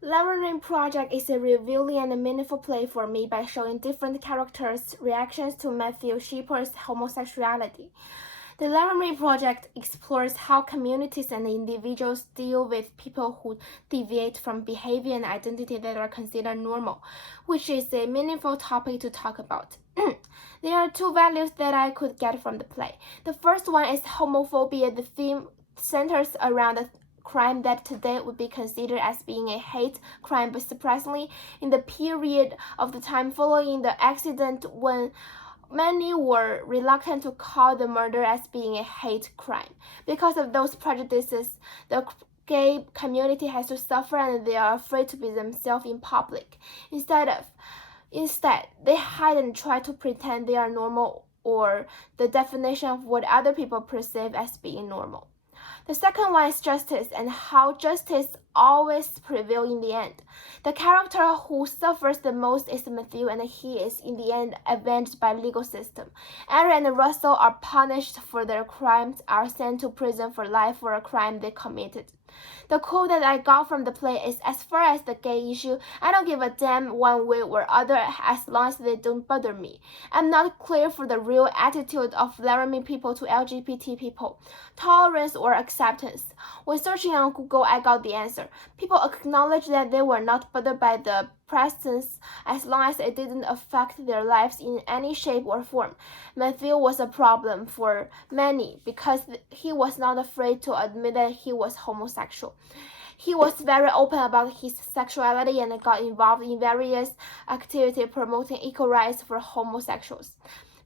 Laramie Project is a revealing and meaningful play for me by showing different characters' reactions to Matthew Shepard's homosexuality. The Laramie Project explores how communities and individuals deal with people who deviate from behavior and identity that are considered normal, which is a meaningful topic to talk about. There are two values that I could get from the play. The first one is homophobia. The theme centers around a crime that today would be considered as being a hate crime, but surprisingly, in the period of the time following the accident when many were reluctant to call the murder as being a hate crime. Because of those prejudices, the gay community has to suffer and they are afraid to be themselves in public. Instead, they hide and try to pretend they are normal or the definition of what other people perceive as being normal. The second one is justice and how justice always prevails in the end. The character who suffers the most is Matthew, and he is in the end avenged by legal system. Aaron and Russell are punished for their crimes, are sent to prison for life for a crime they committed. The quote that I got from the play is, as far as the gay issue, I don't give a damn one way or other as long as they don't bother me. I'm not clear for the real attitude of Laramie people to LGBT people, tolerance or acceptance. When searching on Google, I got the answer. People acknowledge that they were not bothered by the presence as long as it didn't affect their lives in any shape or form. Matthew was a problem for many because he was not afraid to admit that he was homosexual. He was very open about his sexuality and got involved in various activities promoting equal rights for homosexuals.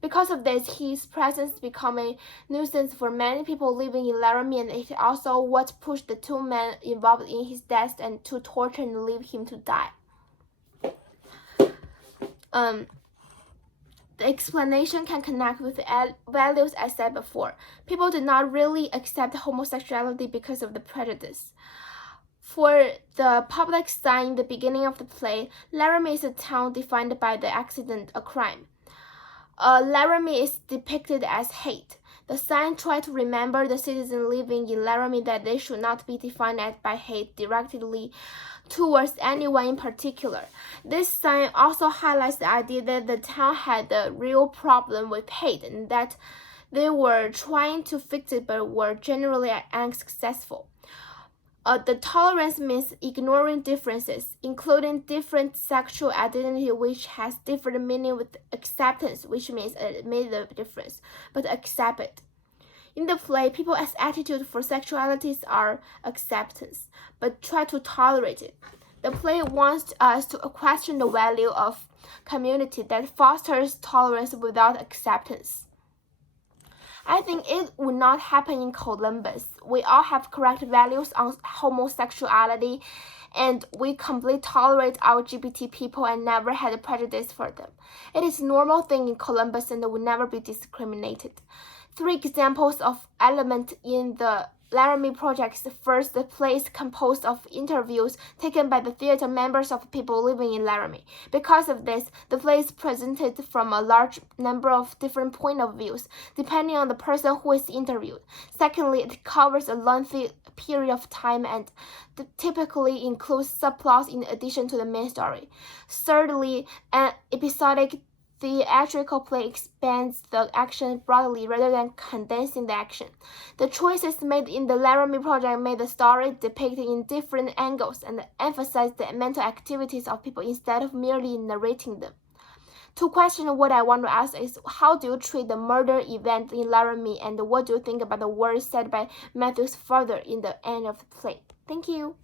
Because of this, his presence became a nuisance for many people living in Laramie, and it also what pushed the two men involved in his death and to torture and leave him to die. The explanation can connect with the values I said before. People did not really accept homosexuality because of the prejudice. For the public sign in the beginning of the play, Laramie is a town defined by the accident, a crime. Laramie is depicted as hate. The sign tried to remember the citizens living in Laramie that they should not be defined by hate directly towards anyone in particular. This sign also highlights the idea that the town had a real problem with hate and that they were trying to fix it but were generally unsuccessful. The tolerance means ignoring differences, including different sexual identity, which has different meaning with acceptance, which means admit the difference, but accept it. In the play, people's attitude for sexualities are acceptance, but try to tolerate it. The play wants us to question the value of community that fosters tolerance without acceptance. I think it would not happen in Columbus. We all have correct values on homosexuality, and we completely tolerate LGBT people and never had a prejudice for them. It is a normal thing in Columbus and will never be discriminated. 3 examples of elements in the Laramie Project. First, the play is composed of interviews taken by the theater members of people living in Laramie. Because of this, the play is presented from a large number of different point of views, depending on the person who is interviewed. Secondly, it covers a lengthy period of time and typically includes subplots in addition to the main story. Thirdly, an episodic theatrical play expands the action broadly rather than condensing the action. The choices made in the Laramie Project made the story depicted in different angles and emphasize the mental activities of people instead of merely narrating them. To question what I want to ask is, how do you treat the murder event in Laramie, and what do you think about the words said by Matthew's father in the end of the play? Thank you.